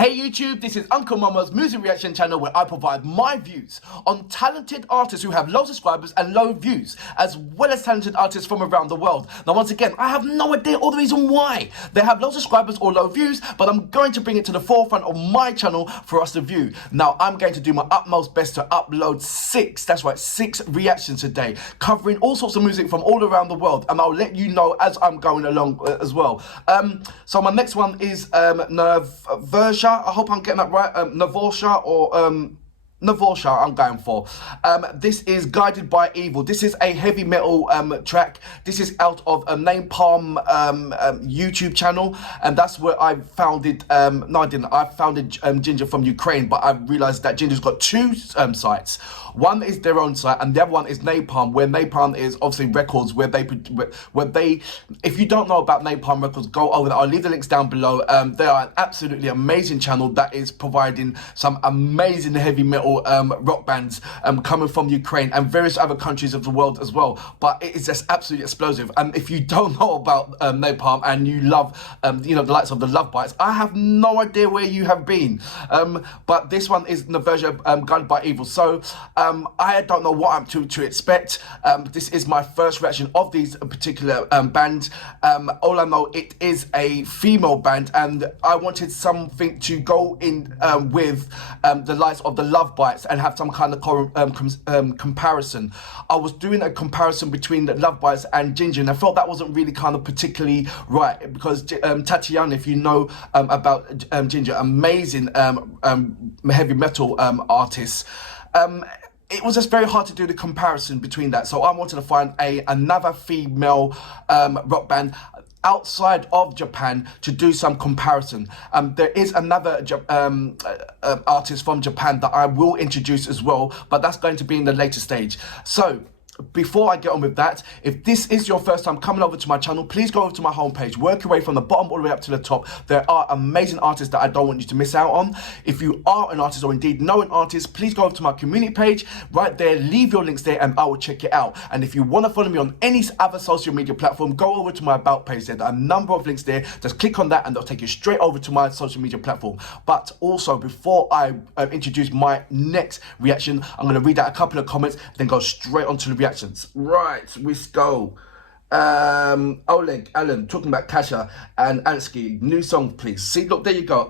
Hey YouTube, this is Uncle Mama's music reaction channel where I provide my views on talented artists who have low subscribers and low views, as well as talented artists from around the world. Now once again, I have no idea or the reason why they have low subscribers or low views, but I'm going to bring it to the forefront of my channel for us to view. Now I'm going to do my utmost best to upload six reactions today, covering all sorts of music from all around the world, and I'll let you know as I'm going along as well. So my next one is Nervosa. I hope I'm getting that right. Nervosa or Nervosa, I'm going for. This is Guided by Evil. This is a heavy metal track. This is out of Napalm YouTube channel, and that's where I founded. No, I didn't. I founded Ginger from Ukraine, but I realized that Ginger's got two sites. One is their own site, and the other one is Napalm, where Napalm is obviously records where they. If you don't know about Napalm Records, go over there. I'll leave the links down below. They are an absolutely amazing channel that is providing some amazing heavy metal rock bands coming from Ukraine and various other countries of the world as well. But it is just absolutely explosive. And if you don't know about Napalm and you love the likes of the Love Bites, I have no idea where you have been. But this one is Nervosa, Guided by Evil. So I don't know what I'm to expect. This is my first reaction of these particular bands. All I know, it is a female band, and I wanted something to go in with the likes of the Love Bites and have some kind of comparison. I was doing a comparison between the Love Bites and Ginger, and I felt that wasn't really kind of particularly right, because Tatiana, if you know about Ginger, amazing heavy metal artist. It was just very hard to do the comparison between that, so I wanted to find another female rock band outside of Japan to do some comparison. There is another artist from Japan that I will introduce as well, but that's going to be in the later stage. So before I get on with that, if this is your first time coming over to my channel, please go over to my homepage, work your way from the bottom all the way up to the top. There are amazing artists that I don't want you to miss out on. If you are an artist or indeed know an artist, please go over to my community page right there, leave your links there, and I will check it out. And if you want to follow me on any other social media platform, go over to my about page. There are a number of links there. Just click on that and they'll take you straight over to my social media platform. But also, before I introduce my next reaction, I'm going to read out a couple of comments, then go straight on to the reaction. Right, we go. Oleg, Alan, talking about Casa and Ansky, new song, please. See, look, there you go.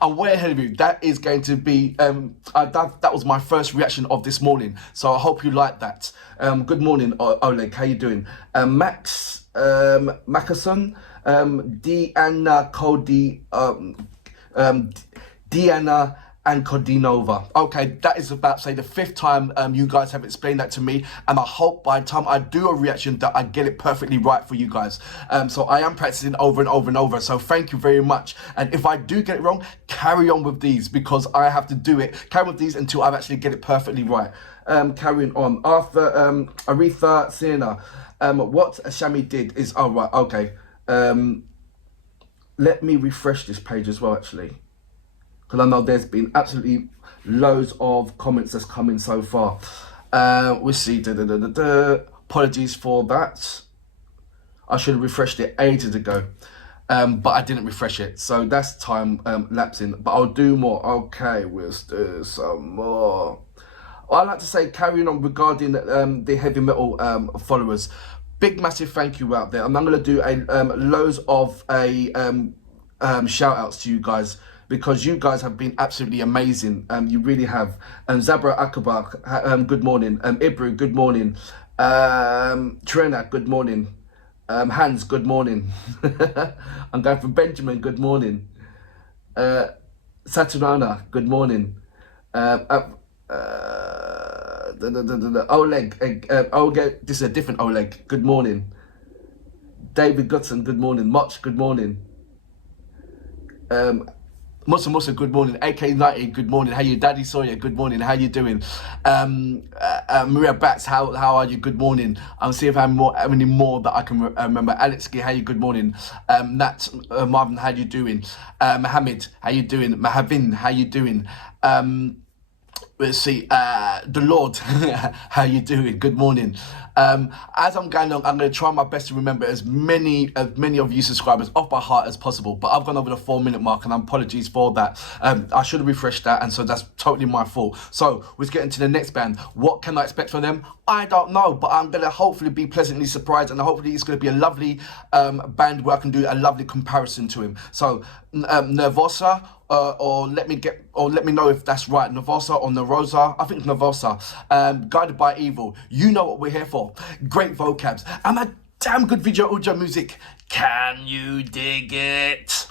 I'm way ahead of you. That is going to be, that was my first reaction of this morning. So I hope you like that. Good morning, Oleg. How you doing? Max, Mackerson, Deanna Cody, Deanna and Kodinova. Okay, that is about, say, the fifth time you guys have explained that to me, and I hope by the time I do a reaction that I get it perfectly right for you guys. So I am practicing over and over and over, so thank you very much. And if I do get it wrong, carry on with these, because I have to do it, carry on with these until I actually get it perfectly right. Carrying on, Arthur, Aretha Siena, what Shami did is, oh right, okay. Let me refresh this page as well, actually, because I know there's been absolutely loads of comments that's come in so far. We'll see. Apologies for that. I should have refreshed it ages ago, but I didn't refresh it. So that's time lapsing, but I'll do more. Okay, we'll do some more. I'd like to say, carrying on regarding the heavy metal followers, big massive thank you out there. And I'm going to do loads of shout outs to you guys, because you guys have been absolutely amazing. You really have. Zabra Akabak, good morning. Ibru, good morning. Trena, good morning. Hans, good morning. I'm going for Benjamin, good morning. Saturnana, good morning. Oleg, this is a different Oleg, good morning. David Gutson, good morning. Much, good morning. Musa, good morning. AK90, good morning. How you? Daddy Sawyer, good morning. How you doing? Maria Bats, how are you? Good morning. I'll see if I have any more that I can remember. Alexki, how you? Good morning. Nat, Marvin, how you doing? Mohammed, how you doing? Mahavin, how you doing? let's see, the Lord, how you doing? Good morning. As I'm going along, I'm going to try my best to remember as many of you subscribers off by heart as possible, but I've gone over the 4-minute mark, and apologies for that. I should have refreshed that, and so that's totally my fault. So let's get into the next band. What can I expect from them? I don't know, but I'm going to hopefully be pleasantly surprised, and hopefully it's going to be a lovely band where I can do a lovely comparison to him. So Nervosa, or let me know if that's right. Nervosa or Nervosa? I think Nervosa. Guided by Evil. You know what we're here for. Great vocabs and a damn good video audio music. Can you dig it?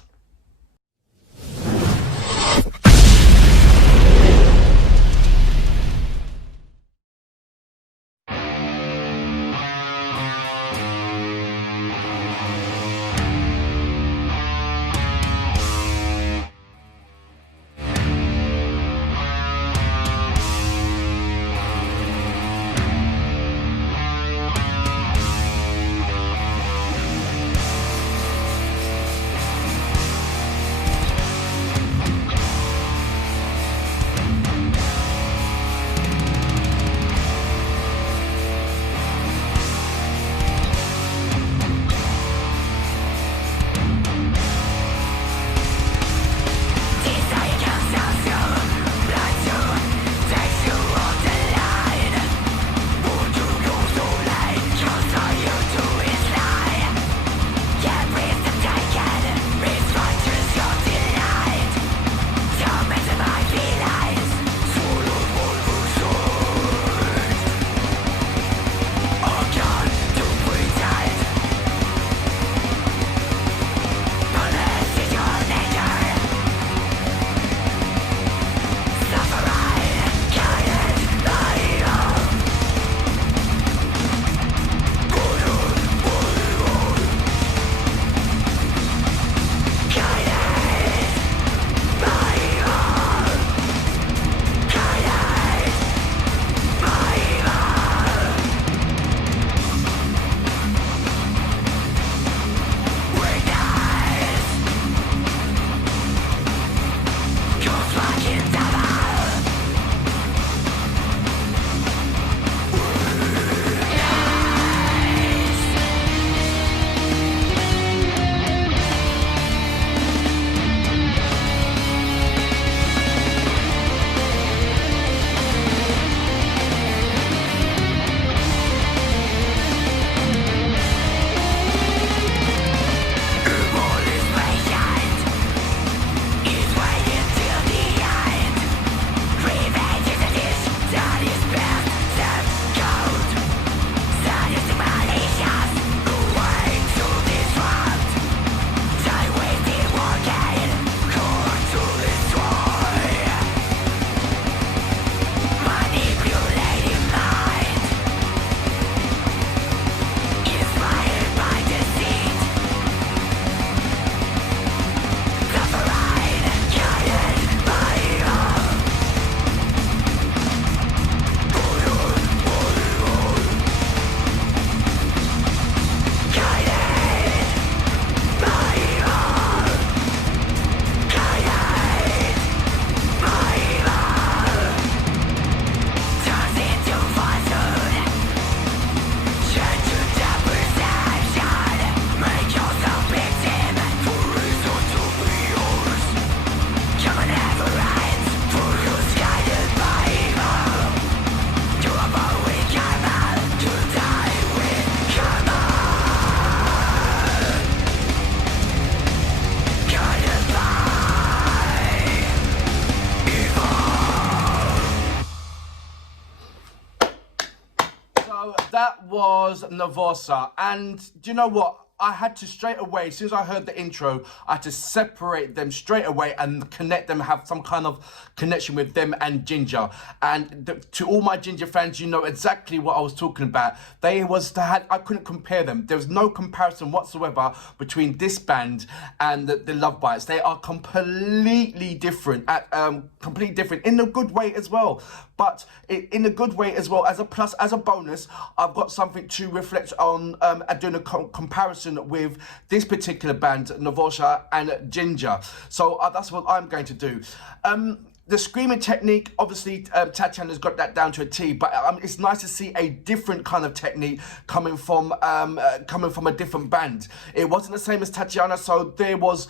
That was Nervosa, and do you know what? I had to straight away, as soon as I heard the intro, I had to separate them straight away and connect them, have some kind of connection with them and Ginger. And to all my Ginger fans, you know exactly what I was talking about. I couldn't compare them. There was no comparison whatsoever between this band and the Love Bites. They are completely different, completely different in a good way as well. But in a good way as well, as a plus, as a bonus, I've got something to reflect on doing a comparison with this particular band, Nervosa and Ginger. So that's what I'm going to do. the screaming technique, obviously, Tatiana's got that down to a T. But it's nice to see a different kind of technique coming from a different band. It wasn't the same as Tatiana, so there was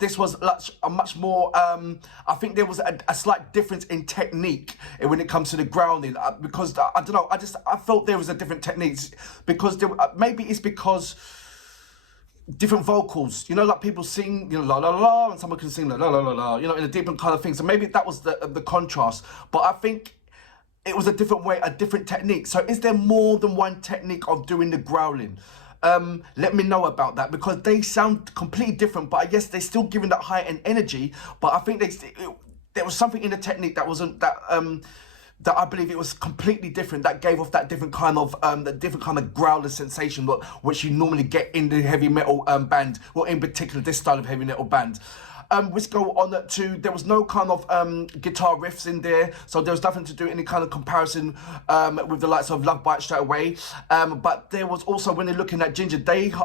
this was a much more. I think there was a slight difference in technique when it comes to the growling, because I don't know. I felt there was a different technique because maybe it's because different vocals, you know, like people sing, you know, la la la la, and someone can sing la la la la la, you know, in a different kind of thing. So maybe that was the contrast. But I think it was a different way, a different technique. So is there more than one technique of doing the growling? Let me know about that, because they sound completely different. But I guess they're still giving that high-end energy. But I think there was something in the technique that wasn't that. That I believe it was completely different, that gave off that different kind of growler sensation, which you normally get in the heavy metal band, or in particular this style of heavy metal band. Let's go on to, there was no kind of guitar riffs in there, so there was nothing to do any kind of comparison with the likes of Love Bite straight away. But there was also, when they're looking at Ginger, the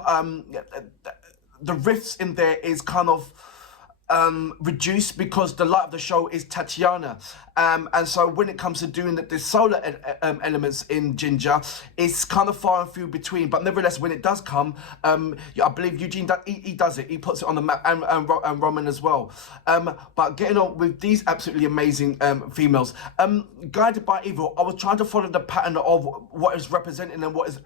riffs in there is kind of reduced because the light of the show is Tatiana, and so when it comes to doing the solo elements in Ginger, it's kind of far and few between. But nevertheless, when it does come, I believe Eugene he does it. He puts it on the map, and Roman as well. But getting on with these absolutely amazing females, Guided by Evil, I was trying to follow the pattern of what is representing and what is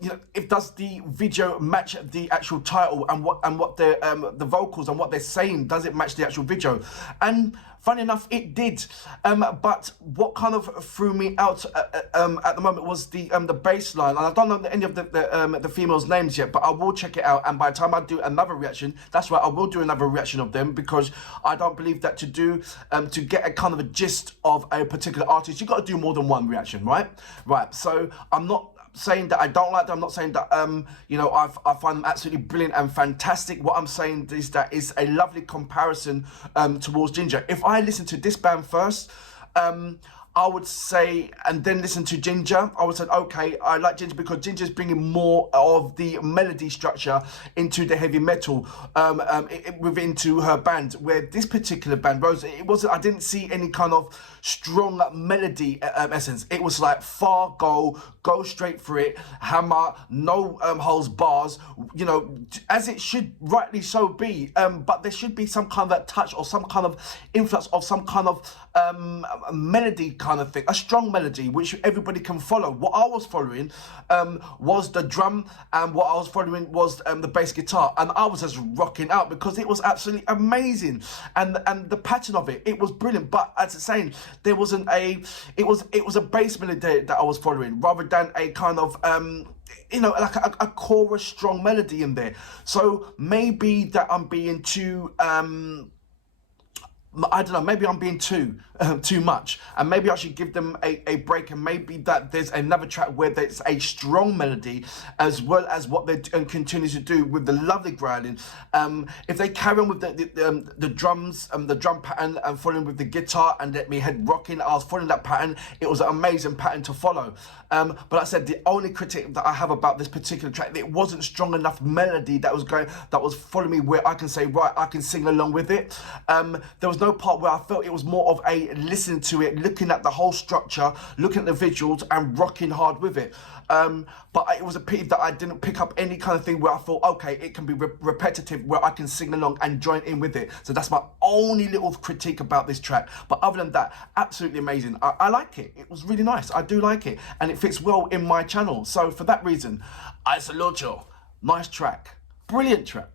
you know, if does the video match the actual title, and what the vocals and what they're saying, does it match the actual video? And funny enough, it did. But what kind of threw me out at the moment was the bass line. And I don't know any of the females' names yet, but I will check it out. And by the time I do another reaction, that's right, I will do another reaction of them, because I don't believe that to get a kind of a gist of a particular artist, you got to do more than one reaction, right? Right. So I'm not saying that I don't like them. I'm not saying that you know, I find them absolutely brilliant and fantastic. What I'm saying is that it's a lovely comparison towards Ginger. If I listen to this band first, I would say, and then listen to Ginger, I would say, okay, I like Ginger because Ginger's bringing more of the melody structure into the heavy metal into her band, where this particular band, Rose, it wasn't, I didn't see any kind of strong melody essence. It was like go straight for it, hammer, no holds bars, you know, as it should rightly so be. But there should be some kind of touch or some kind of influx of some kind of melody kind of thing, a strong melody which everybody can follow. What I was following was the drum, and what I was following was the bass guitar, and I was just rocking out because it was absolutely amazing, and the pattern of it was brilliant. But as it's saying, there wasn't it was a bass melody that I was following rather than a kind of you know, like a chorus strong melody in there. So maybe that I'm being too I don't know, maybe I'm being too much, and maybe I should give them a break, and maybe that there's another track where there's a strong melody as well as what they continue to do with the lovely growling. If they carry on with the drums, the drum pattern, and following with the guitar and let me head rocking, I was following that pattern. It was an amazing pattern to follow. But like I said, the only critique that I have about this particular track, it wasn't strong enough melody that was following me where I can say, right, I can sing along with it. There was no part where I felt it was more of a listening to it, looking at the whole structure, looking at the visuals and rocking hard with it. But it was a pity that I didn't pick up any kind of thing where I thought, okay, it can be repetitive, where I can sing along and join in with it. So that's my only little critique about this track. But other than that, absolutely amazing. I like it. It was really nice. I do like it. And it fits well in my channel. So for that reason, I salute you. Nice track. Brilliant track.